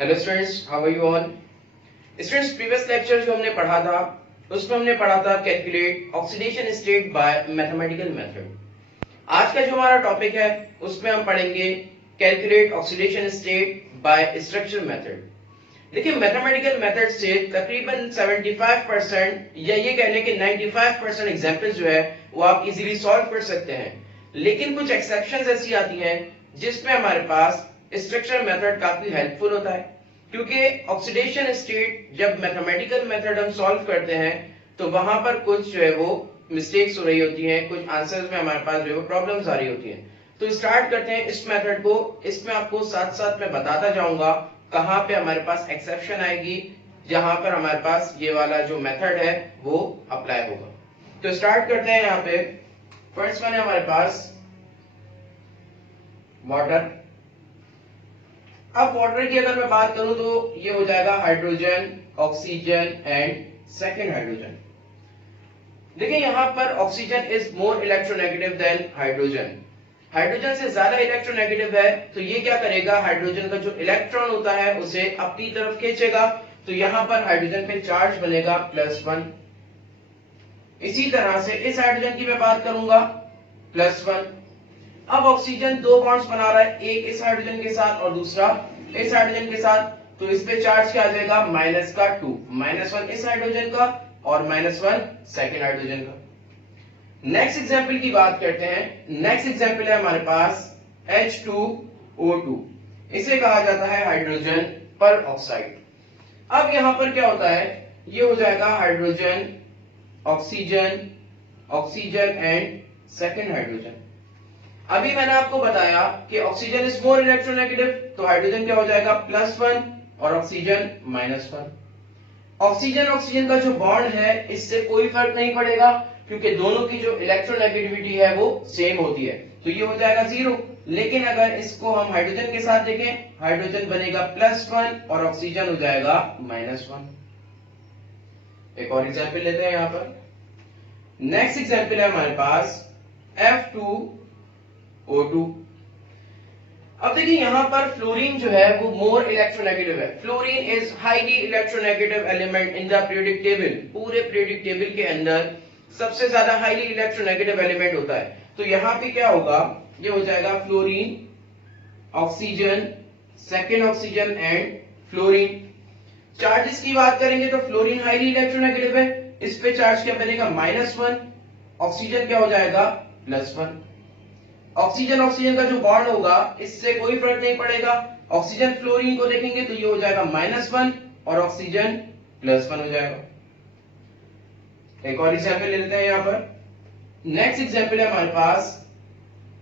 Hello students, how are you all. Students, previous lecture जो हमने पढ़ा था उसमें हमने पढ़ा था calculate oxidation state by mathematical method. आज का जो हमारा टॉपिक है उसमें हम पढ़ेंगे calculate oxidation state by structure method. देखिए, मैथमेटिकल मेथड से तकरीबन 75% या ये कह लें कि 95% एग्जाम्पल जो है वो आप इजीली सॉल्व कर सकते हैं, लेकिन कुछ एक्सेप्शंस ऐसी आती हैं जिसमें हमारे पास स्ट्रक्चर मेथड काफी हेल्पफुल होता है। क्योंकि ऑक्सीडेशन स्टेट जब मैथमेटिकल मेथड हम सॉल्व करते हैं तो वहां पर कुछ जो है वो मिस्टेक्स हो रही होती हैं, कुछ आंसर्स में हमारे पास जो है वो प्रॉब्लम्स आ रही होती हैं। तो स्टार्ट करते हैं इस मेथड को। इसमें आपको साथ साथ मैं बताता जाऊंगा कहां पे हमारे पास एक्सेप्शन आएगी, जहां पर हमारे पास ये वाला जो मेथड है वो अप्लाई होगा। तो स्टार्ट करते हैं। यहाँ पे फर्स्ट वन है हमारे पास वाटर। अब वाटर की अगर मैं बात करूं तो ये हो जाएगा hydrogen, oxygen and second hydrogen. देखिए, यहां पर oxygen is more electronegative than hydrogen. Hydrogen से ज्यादा इलेक्ट्रोनेगेटिव है, तो ये क्या करेगा, हाइड्रोजन का जो इलेक्ट्रॉन होता है उसे अपनी तरफ खींचेगा। तो यहां पर हाइड्रोजन पे चार्ज बनेगा +1। इसी तरह से इस हाइड्रोजन की मैं बात करूंगा +1। अब ऑक्सीजन दो बॉन्ड्स बना रहा है, एक इस हाइड्रोजन के साथ और दूसरा इस हाइड्रोजन के साथ। तो इस पे चार्ज क्या आ जाएगा, -2, -1 इस हाइड्रोजन का और -1 सेकेंड हाइड्रोजन का। नेक्स्ट एग्जाम्पल की बात करते हैं। नेक्स्ट एग्जाम्पल है हमारे पास H2O2। इसे कहा जाता है हाइड्रोजन पर ऑक्साइड। अब यहां पर क्या होता है, ये हो जाएगा hydrogen, oxygen, oxygen and second hydrogen. अभी मैंने आपको बताया कि ऑक्सीजन इज मोर इलेक्ट्रोनेगेटिव, तो हाइड्रोजन क्या हो जाएगा +1 और ऑक्सीजन -1। ऑक्सीजन ऑक्सीजन का जो बॉन्ड है इससे कोई फर्क नहीं पड़ेगा, क्योंकि दोनों की जो इलेक्ट्रोनेगेटिविटी है वो सेम होती है, तो ये हो जाएगा 0। लेकिन अगर इसको हम हाइड्रोजन के साथ देखें, हाइड्रोजन बनेगा +1 और ऑक्सीजन हो जाएगा -1। एक और एग्जाम्पल लेते हैं। यहां पर नेक्स्ट एग्जाम्पल है हमारे पास F2O2। अब देखिए, यहां पर फ्लोरीन जो है वो मोर इलेक्ट्रोनेगेटिव है। Fluorine is highly electronegative element in the periodic table. पूरे पीरियोडिक टेबल के अंदर सबसे ज्यादा हाईली इलेक्ट्रोनेगेटिव एलिमेंट होता है। तो यहां पे क्या होगा, ये हो जाएगा fluorine, oxygen, second oxygen and fluorine. Charges की बात करेंगे तो फ्लोरीन हाईली इलेक्ट्रोनेगेटिव है, इस पे चार्ज क्या बनेगा -1। ऑक्सीजन क्या हो जाएगा +1। ऑक्सीजन ऑक्सीजन का जो बॉन्ड होगा इससे कोई फर्क नहीं पड़ेगा। ऑक्सीजन फ्लोरीन को देखेंगे तो ये हो जाएगा -1 और ऑक्सीजन +1 हो जाएगा। एक और एग्जाम्पल ले लेते हैं। यहां पर नेक्स्ट एग्जाम्पल है हमारे पास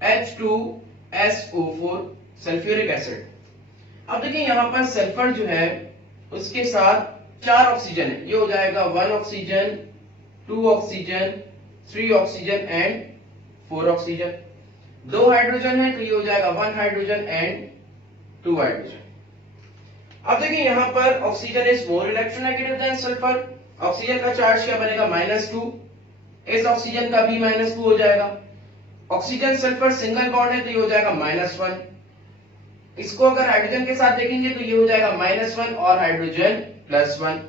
H2SO4 सल्फ्यूरिक एसिड। अब देखिए, यहां पर सल्फर जो है उसके साथ 4 ऑक्सीजन है, ये हो जाएगा 1 oxygen, 2 oxygen, 3 oxygen and 4 oxygen. 2 hydrogen है तो ये हो जाएगा 1 हाइड्रोजन एंड 2 हाइड्रोजन। अब देखिए, यहां पर oxygen is more electronegative than sulphur. Oxygen का चार्ज क्या बनेगा -2। इस ऑक्सीजन का भी -2 हो जाएगा। ऑक्सीजन सल्फर सिंगल बॉन्ड है तो ये हो जाएगा -1। इसको अगर हाइड्रोजन के साथ देखेंगे तो ये हो जाएगा -1 और हाइड्रोजन +1।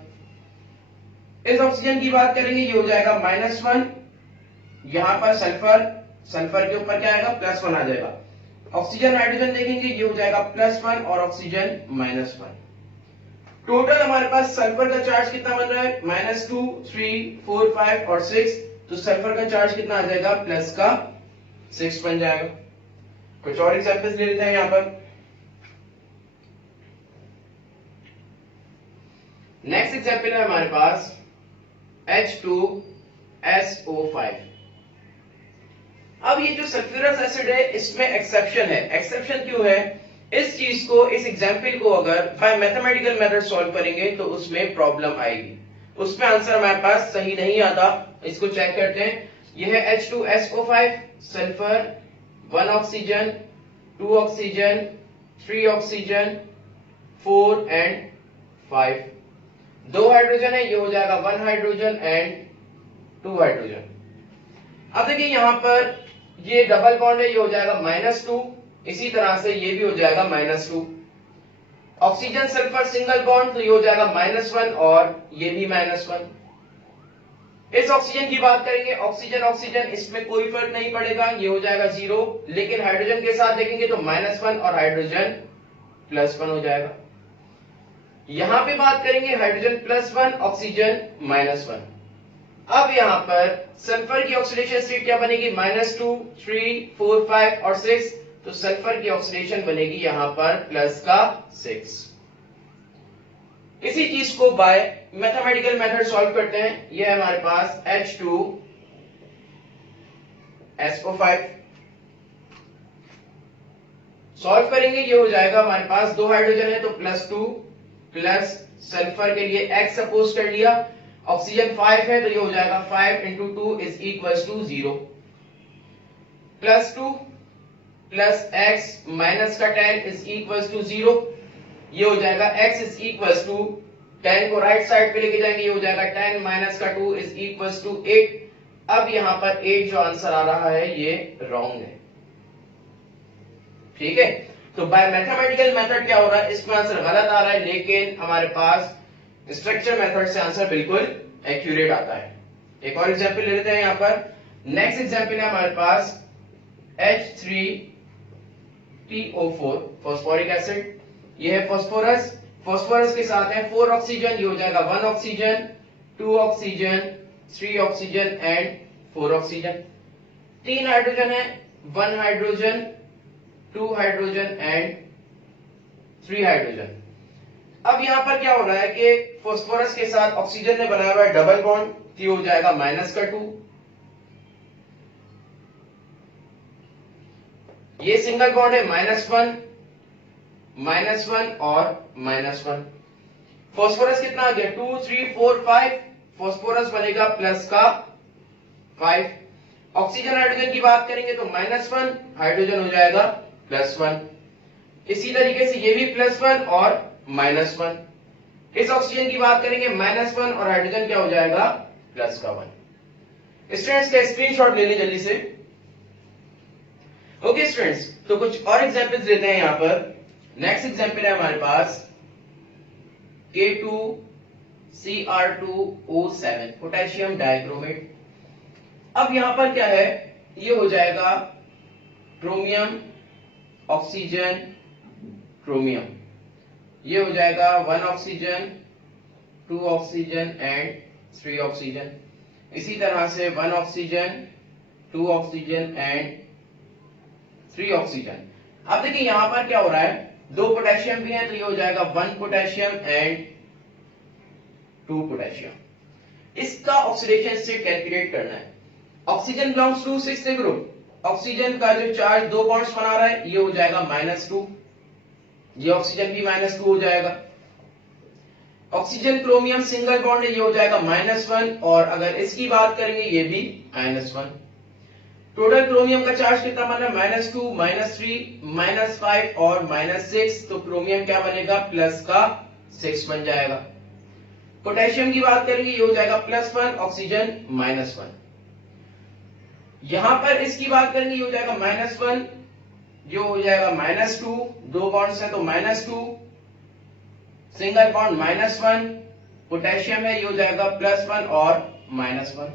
इस ऑक्सीजन की बात करेंगे, ये हो जाएगा -1। यहां पर सल्फर, सल्फर के ऊपर क्या आएगा +1 आ जाएगा। ऑक्सीजन हाइड्रोजन देखेंगे, ये हो जाएगा +1 और ऑक्सीजन -1। टोटल हमारे पास सल्फर का चार्ज कितना बन रहा है, -2, 3, 4, 5 और 6। तो सल्फर का चार्ज कितना आ जाएगा, +6 बन जाएगा। कुछ और एग्जांपल्स ले लेते हैं। यहां पर नेक्स्ट एग्जांपल है हमारे पास H2SO5। अब ये जो सल्फ्यूरस एसिड है इसमें एक्सेप्शन है। एक्सेप्शन क्यों है, इस चीज को, इस एग्जाम्पल को अगर बाय मैथमेटिकल मेथड सॉल्व करेंगे तो उसमें प्रॉब्लम आएगी, उसमें आंसर हमारे पास सही नहीं आता। इसको चेक करते हैं। यह है H2SO5, sulphur, 1 oxygen, 2 oxygen, 3 oxygen, 4 and 5। 2 hydrogen है, ये हो जाएगा 1 हाइड्रोजन एंड 2 हाइड्रोजन। अब देखिए, यहां पर ये डबल बॉन्ड है, ये हो जाएगा -2। इसी तरह से ये भी हो जाएगा -2। ऑक्सीजन सल्फर सिंगल बॉन्ड, तो ये हो जाएगा -1 और ये भी -1। इस ऑक्सीजन की बात करेंगे, ऑक्सीजन ऑक्सीजन इसमें कोई फर्क नहीं पड़ेगा, ये हो जाएगा 0। लेकिन हाइड्रोजन के साथ देखेंगे तो -1 और हाइड्रोजन +1 हो जाएगा। यहां पे बात करेंगे हाइड्रोजन +1 ऑक्सीजन -1। अब यहां पर सल्फर की ऑक्सीडेशन स्टेट क्या बनेगी, -2, 3, 4, 5 और 6। तो सल्फर की ऑक्सीडेशन बनेगी यहां पर +6। इसी चीज को बाय मैथमेटिकल मेथड सॉल्व करते हैं। यह है हमारे पास H2SO5 सॉल्व करेंगे, ये हो जाएगा हमारे पास 2 हाइड्रोजन है तो +2 प्लस सल्फर के लिए X सपोज कर लिया, ऑक्सीजन 5 है तो ये हो जाएगा 5 × 2 = 0, +2 प्लस X माइनस का 10 = 0। ये हो जाएगा X = 10 को राइट साइड पे लेके जाएंगे, ये हो जाएगा 10 माइनस का 2 = 8। अब यहां पर 8 जो आंसर आ रहा है ये रॉन्ग है, ठीक है। तो बाय मैथमेटिकल मेथड क्या हो रहा है, इसमें आंसर गलत आ रहा है, लेकिन हमारे पास स्ट्रक्चर मेथड से आंसर बिल्कुल एक्यूरेट आता है। एक और एग्जांपल ले लेते हैं यहां पर। नेक्स्ट एग्जांपल है हमारे पास H3PO4 फॉस्फोरिक एसिड। ये है फॉस्फोरस, फॉस्फोरस के साथ है 4 ऑक्सीजन, ये हो जाएगा 1 oxygen, 2 oxygen, 3 oxygen and 4 oxygen. 3 hydrogen है, 1 हाइड्रोजन, 2 हाइड्रोजन एंड 3 हाइड्रोजन। अब यहां पर क्या हो रहा है कि फॉस्फोरस के साथ ऑक्सीजन ने बनाया हुआ है डबल बॉन्ड, तो ये हो जाएगा -2। ये सिंगल बॉन्ड है -1 और -1। फॉस्फोरस कितना आ गया, 2, 3, 4, 5। फॉस्फोरस बनेगा +5। ऑक्सीजन हाइड्रोजन की बात करेंगे तो -1, हाइड्रोजन हो जाएगा +1। इसी तरीके से ये भी +1 और -1। इस ऑक्सीजन की बात करेंगे -1 और हाइड्रोजन क्या हो जाएगा +1। स्टूडेंट्स का स्क्रीनशॉट ले लीजिए जल्दी से। ओके स्टूडेंट्स, तो कुछ और एग्जांपल्स लेते हैं यहां पर। नेक्स्ट एग्जांपल है हमारे पास K2Cr2O7 पोटेशियम डाइक्रोमेट। अब यहां पर क्या है, ये हो जाएगा क्रोमियम ऑक्सीजन क्रोमियम। ये हो जाएगा 1 ऑक्सीजन, 2 ऑक्सीजन एंड 3 ऑक्सीजन। इसी तरह से 1 ऑक्सीजन, 2 ऑक्सीजन एंड 3 ऑक्सीजन। अब देखिए यहां पर क्या हो रहा है, 2 पोटेशियम भी है तो ये हो जाएगा 1 पोटेशियम एंड 2 पोटेशियम। इसका ऑक्सीडेशन स्टेट कैलकुलेट करना है। Oxygen belongs to 6th group. Oxygen का जो चार्ज 2 बॉन्ड्स बना रहा है ये हो जाएगा -2, ये ऑक्सीजन भी -2 हो जाएगा। ऑक्सीजन क्रोमियम सिंगल बॉन्ड है, ये हो जाएगा -1 और अगर इसकी बात करेंगे ये भी -1। टोटल क्रोमियम का चार्ज कितना बना, -2, -3, -5 और -6। तो क्रोमियम क्या बनेगा, +6 बन जाएगा। पोटेशियम की बात करेंगे, ये हो जाएगा +1, ऑक्सीजन -1। यहां पर इसकी बात करेंगे, ये हो जाएगा -1, जो हो जाएगा -2, 2 बॉन्ड्स है तो -2, सिंगल बॉन्ड -1, पोटेशियम है ये हो जाएगा +1 और -1।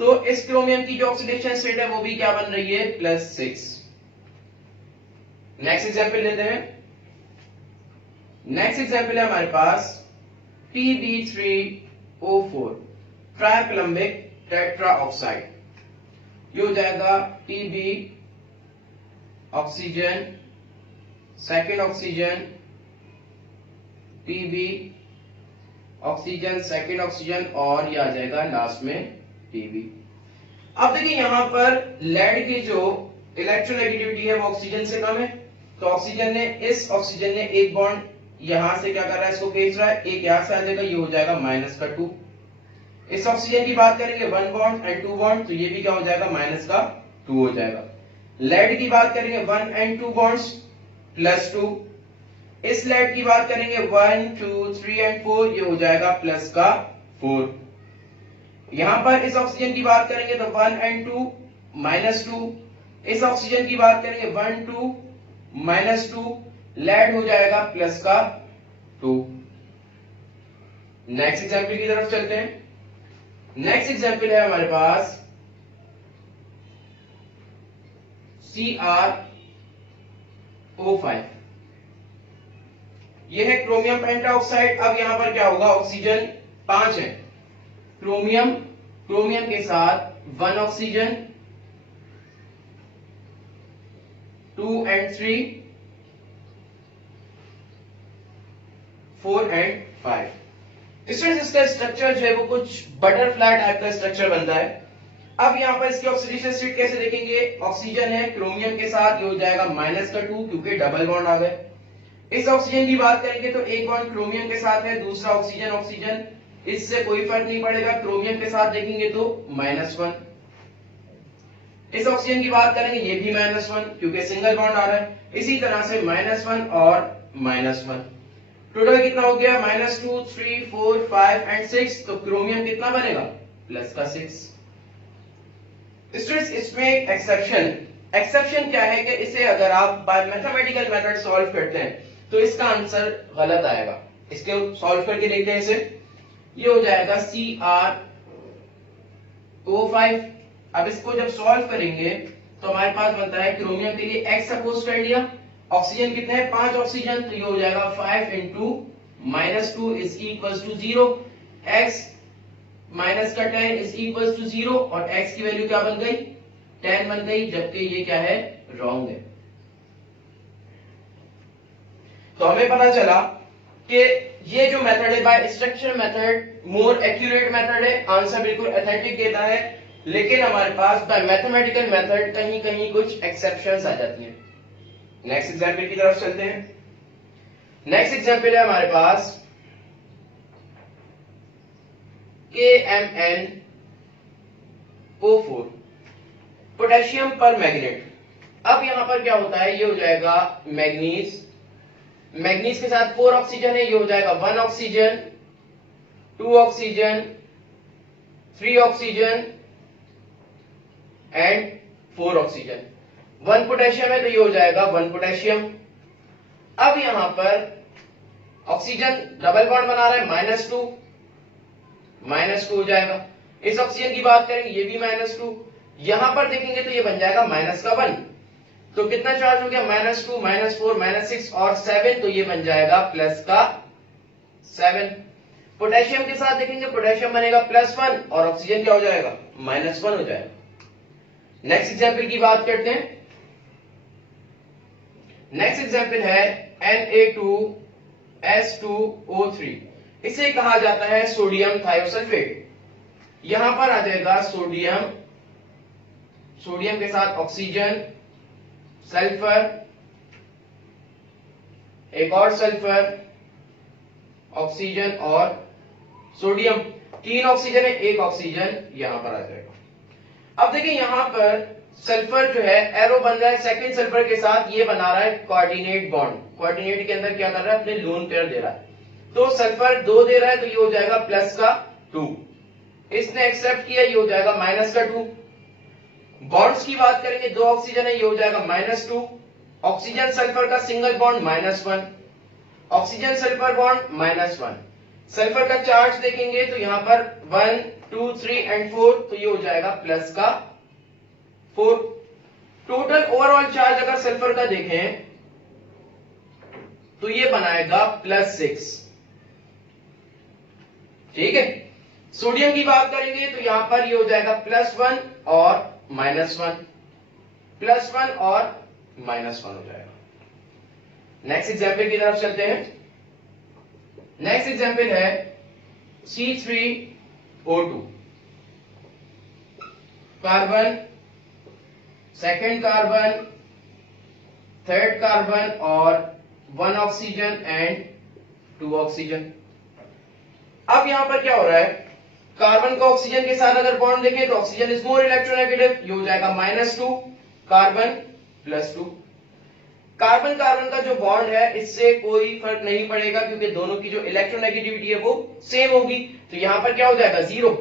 तो इस क्रोमियम की जो ऑक्सीडेशन स्टेट है वो भी क्या बन रही है, +6। नेक्स्ट एग्जांपल लेते हैं। नेक्स्ट एग्जांपल है हमारे पास Pb3O4 ट्राइप्लम्बिक टेट्रा ऑक्साइड। ये हो जाएगा Pb oxygen, second oxygen, Pb oxygen, second oxygen और ये आ जाएगा लास्ट में Pb। अब देखिए यहां पर लेड की जो इलेक्ट्रोनेगेटिविटी है वो ऑक्सीजन से कम है, तो ऑक्सीजन ने एक बॉन्ड यहां से क्या कर रहा है, इसको खींच रहा है, एक यहां से आ जाएगा, ये हो जाएगा -2। इस ऑक्सीजन की बात करेंगे 1 बॉन्ड एंड 2 बॉन्ड, तो ये भी क्या हो जाएगा, -2 हो जाएगा। लेड की बात करेंगे 1 एंड 2 बॉन्ड्स +2। इस लेड की बात करेंगे 1, 2, 3 एंड 4, ये हो जाएगा +4। यहां पर इस ऑक्सीजन की बात करेंगे तो 1 एंड 2 -2। इस ऑक्सीजन की बात करेंगे 1, 2 -2। लेड हो जाएगा प्लस का 2। नेक्स्ट एग्जाम्पल की तरफ चलते हैं। नेक्स्ट एग्जाम्पल है हमारे पास CrO5। यह है क्रोमियम पेंटाऑक्साइड। अब यहां पर क्या होगा, ऑक्सीजन 5 है, क्रोमियम के साथ 1 ऑक्सीजन, 2 and 3, 4 and 5। स्टूडेंट्स इसका स्ट्रक्चर जो है वो कुछ बटरफ्लाई टाइप का स्ट्रक्चर बनता है। अब यहां पर इसकी ऑक्सीडेशन स्टेट कैसे देखेंगे, ऑक्सीजन है क्रोमियम के साथ, ये हो जाएगा -2 क्योंकि डबल बॉन्ड आ गए। इस ऑक्सीजन की बात करेंगे तो एक बॉन्ड क्रोमियम के साथ है, दूसरा ऑक्सीजन, इससे कोई फर्क नहीं पड़ेगा। क्रोमियम के साथ देखेंगे तो -1। इस ऑक्सीजन की बात करेंगे, ये भी -1 क्योंकि सिंगल बॉन्ड आ रहा है। इसी तरह से -1 और -1, टोटल कितना हो गया, -2, 3, 4, 5 and 6। तो क्रोमियम कितना बनेगा, प्लस का 6। स्टूडेंट्स इसमें एक एक्सेप्शन क्या है कि इसे अगर आप बाय मैथमेटिकल मेथड सॉल्व करते हैं तो इसका आंसर गलत आएगा। इसके सॉल्व करके देखते हैं इसे। ये हो जाएगा CrO5। अब इसको जब सॉल्व करेंगे तो हमारे पास बनता है क्रोमियम के लिए x सपोज कर लिया, ऑक्सीजन कितने हैं, 5 ऑक्सीजन, तो ये हो जाएगा 5 into -2 is equals to 0, x minus का 10 is equals to 0 और x की वैल्यू क्या बन गई, 10 बन गई, जबकि ये क्या है, रॉन्ग है। तो हमें पता चला कि ये जो मेथड है by structure method more accurate method है, आंसर बिल्कुल ऑथेंटिक देता है, लेकिन हमारे पास बाय मैथमेटिकल मेथड कहीं कहीं कुछ एक्सेप्शंस आ जाती हैं। नेक्स्ट एग्जांपल की तरफ चलते हैं। नेक्स्ट एग्जांपल है हमारे पास KMnO4 पोटेशियम पर मैग्नेट। अब यहां पर क्या होता है, ये हो जाएगा मैग्नीज के साथ 4 ऑक्सीजन है, ये हो जाएगा 1 oxygen, 2 oxygen, 3 oxygen and 4 oxygen. 1 potassium है तो ये हो जाएगा 1 पोटेशियम। अब यहां पर ऑक्सीजन डबल बॉन्ड बना रहा है, -2 हो जाएगा। इस ऑक्सीजन की बात करेंगे, ये भी -2, यहां पर देखेंगे तो ये बन जाएगा -1। तो कितना चार्ज हो गया, -2, -4, -6 और 7, तो ये बन जाएगा प्लस का 7। पोटेशियम के साथ देखेंगे, पोटेशियम बनेगा +1 और ऑक्सीजन क्या हो जाएगा, -1 हो जाएगा। नेक्स्ट एग्जाम्पल की बात करते हैं। नेक्स्ट एग्जाम्पल है Na2S2O3। इसे कहा जाता है सोडियम थायोसल्फेट। यहां पर आ जाएगा सोडियम के साथ ऑक्सीजन, सल्फर, एक और सल्फर, ऑक्सीजन और सोडियम। 3 ऑक्सीजन है, 1 ऑक्सीजन यहां पर आ जाएगा। अब देखिए यहां पर सल्फर जो है एरो बन रहा है सेकंड सल्फर के साथ, ये बना रहा है कोऑर्डिनेट बॉन्ड। कोऑर्डिनेट के अंदर क्या कर रहा है, अपने लोन पेयर दे रहा है। तो सल्फर 2 दे रहा है तो ये हो जाएगा प्लस का 2। इसने एक्सेप्ट किया, ये हो जाएगा माइनस का 2। बॉन्ड्स की बात करेंगे, 2 ऑक्सीजन है, ये हो जाएगा -2। ऑक्सीजन सल्फर का single bond -1, oxygen sulphur bond -1। Sulphur का चार्ज देखेंगे तो यहां पर 1, 2, 3 एंड 4, तो ये हो जाएगा प्लस का 4। टोटल ओवरऑल चार्ज अगर सल्फर का देखें तो ये बनाएगा +6। ठीक है। सोडियम की बात करेंगे तो यहां पर ये हो जाएगा +1 और -1, +1 और -1 हो जाएगा। नेक्स्ट एग्जाम्पल की तरफ चलते हैं। नेक्स्ट एग्जाम्पल है C3O2। Carbon, second carbon, third carbon और 1 ऑक्सीजन एंड 2 ऑक्सीजन। अब यहां पर क्या हो रहा है, कार्बन का ऑक्सीजन के साथ अगर बॉन्ड देखें तो ऑक्सीजन इज मोर इलेक्ट्रोनेगेटिव, ये हो जाएगा -2, कार्बन +2। कार्बन का जो बॉन्ड है इससे कोई फर्क नहीं पड़ेगा क्योंकि दोनों की जो इलेक्ट्रोनेगेटिविटी है वो सेम होगी, तो यहां पर क्या हो जाएगा 0।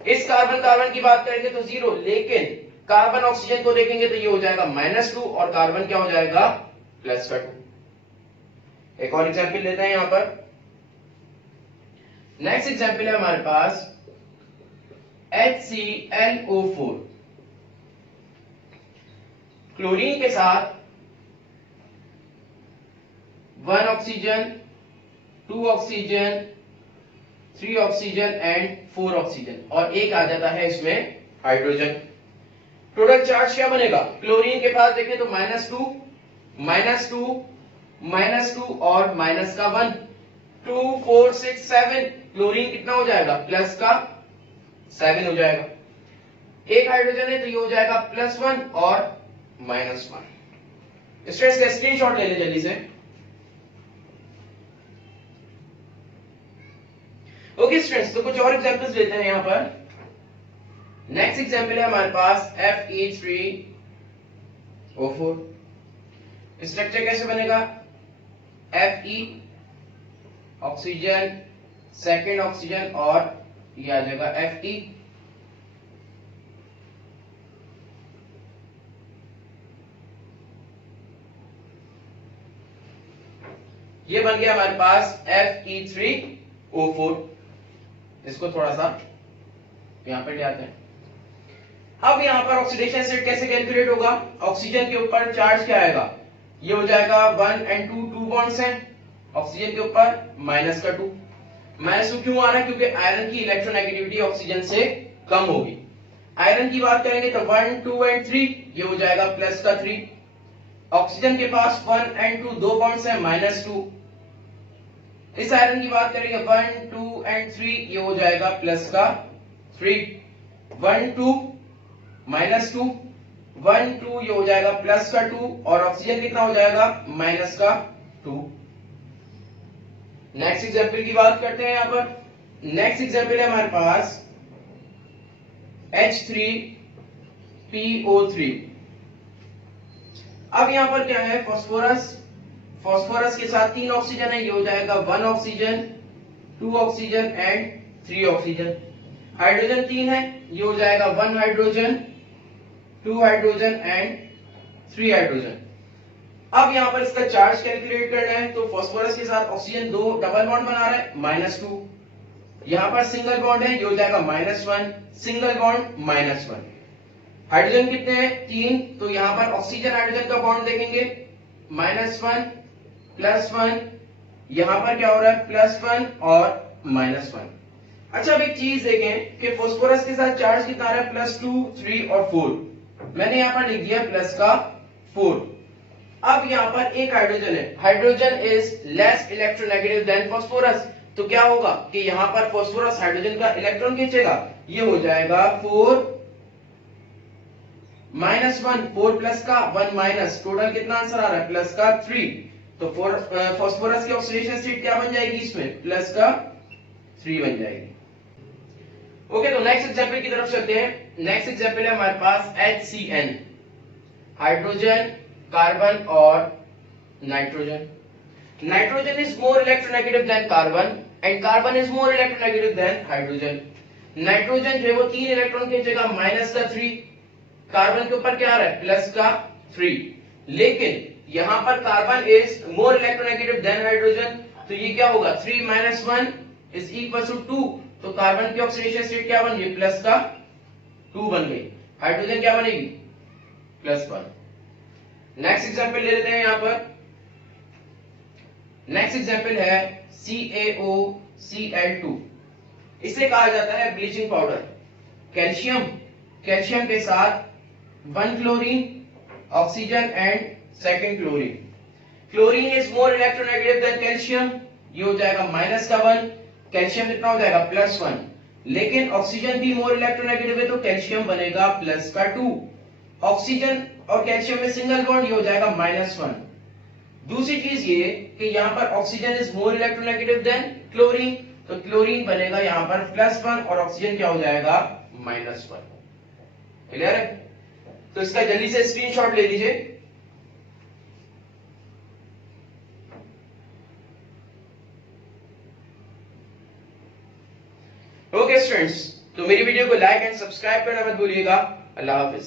इस कार्बन की बात करेंगे तो 0, लेकिन कार्बन ऑक्सीजन को देखेंगे तो ये हो जाएगा -2 और कार्बन क्या हो जाएगा +2। एक और एग्जाम्पल लेते हैं यहां पर। नेक्स्ट एग्जाम्पल है हमारे पास HClO4, क्लोरीन के साथ 1 oxygen, 2 oxygen, 3 oxygen and 4 oxygen, और एक आ जाता है इसमें हाइड्रोजन। टोटल चार्ज क्या बनेगा? क्लोरीन के पास देखें तो -2, -2, -2 और माइनस का 1, 2, 4, 6, 7। क्लोरीन कितना हो जाएगा? प्लस का 7 हो जाएगा। एक हाइड्रोजन है तो ये हो जाएगा +1 और -1। स्ट्रेस का स्क्रीनशॉट ले लें जल्दी से। ओके स्टूडेंट्स, तो कुछ और एग्जांपल्स लेते हैं यहां पर। नेक्स्ट एग्जांपल है हमारे पास Fe3O4। स्ट्रक्चर कैसे बनेगा? Fe ऑक्सीजन, सेकेंड ऑक्सीजन और ये आ जाएगा Fe। ये बन गया हमारे पास Fe3O4। इसको थोड़ा सा यहां पर ले आते हैं। अब यहां पर ऑक्सीडेशन स्टेट कैसे कैलकुलेट होगा? ऑक्सीजन के ऊपर चार्ज क्या आएगा? ये हो जाएगा 1 and 2, 2 बॉन्ड्स हैं। ऑक्सीजन के ऊपर -2। -2 क्यों आ रहा है? क्योंकि आयरन की इलेक्ट्रोनेगेटिविटी ऑक्सीजन से कम होगी। आयरन की बात करेंगे तो 1, 2 and 3, ये हो जाएगा +3। ऑक्सीजन के पास 1 and 2 दो बॉन्ड्स हैं, -2। इस आयरन की बात करेंगे 1, 2 and 3, ये हो जाएगा +3। 1, 2, -2, 1, 2, ये हो जाएगा +2 और ऑक्सीजन कितना हो जाएगा? -2। नेक्स्ट एग्जांपल की बात करते हैं यहां पर। नेक्स्ट एग्जांपल है हमारे पास H3PO3। अब यहां पर क्या है? फास्फोरस। फास्फोरस के साथ 3 ऑक्सीजन है, ये हो जाएगा 1 oxygen, 2 oxygen and 3 oxygen. Hydrogen 3 है, ये हो जाएगा 1 हाइड्रोजन, 2 हाइड्रोजन एंड 3 हाइड्रोजन। अब यहां पर इसका चार्ज कैलकुलेट करना है, तो फास्फोरस के साथ ऑक्सीजन 2 डबल बॉन्ड बना रहा है, -2। यहां पर सिंगल बॉन्ड है, ये हो जाएगा -1, सिंगल बॉन्ड -1। हाइड्रोजन कितने हैं? 3, तो यहां पर ऑक्सीजन हाइड्रोजन का बॉन्ड देखेंगे, -1 +1, यहां पर क्या हो रहा है? +1 और -1। अच्छा, अब एक चीज देखें कि फास्फोरस के साथ चार्ज कितना आ रहा है? +2, 3 और 4। मैंने यहां पर लिख दिया +4। अब यहां पर एक हाइड्रोजन है, hydrogen is less electronegative than phosphorus, तो क्या होगा कि यहां पर फास्फोरस हाइड्रोजन का इलेक्ट्रॉन खींचेगा, ये हो जाएगा 4 -1, 4 प्लस का 1 माइनस, टोटल कितना आंसर आ रहा है? +3। तो फास्फोरस की ऑक्सीडेशन स्टेट क्या बन जाएगी? इसमें +3 बन जाएगी। ओके, तो नेक्स्ट एग्जांपल की तरफ चलते हैं। नेक्स्ट एग्जांपल है हमारे पास HCN, हाइड्रोजन, कार्बन और nitrogen. Nitrogen is more electronegative than carbon and carbon is more electronegative than hydrogen. Nitrogen जो है वो 3 इलेक्ट्रॉन खींचेगा, -3। कार्बन के ऊपर क्या आ रहा है? +3। लेकिन यहां पर carbon is more electronegative than hydrogen, तो ये क्या होगा? 3 - 1 = 2। तो कार्बन की ऑक्सीडेशन स्टेट क्या बन गई? +2 बन गई। हाइड्रोजन क्या बनेगी? +1। नेक्स्ट एग्जांपल ले लेते हैं यहां पर। नेक्स्ट एग्जांपल है CaOCl2। इसे कहा जाता है ब्लीचिंग पाउडर। कैल्शियम के साथ 1 chlorine, oxygen and second chlorine. Chlorine is more electronegative than calcium, ये हो जाएगा -1। कैल्शियम कितना हो जाएगा? +1। लेकिन ऑक्सीजन भी मोर इलेक्ट्रोनेगेटिव है, तो कैल्शियम बनेगा +2। ऑक्सीजन और कैल्शियम में सिंगल बॉन्ड, ये हो जाएगा -1। दूसरी चीज ये कि यहां पर oxygen is more electronegative than chlorine, तो क्लोरीन बनेगा यहां पर +1 और ऑक्सीजन क्या हो जाएगा? -1। क्लियर है? तो इसका जल्दी से स्क्रीनशॉट ले लीजिए। ओके स्टूडेंट्स, तो मेरी वीडियो को लाइक एंड सब्सक्राइब करना मत भूलिएगा। अल्लाह हाफिज।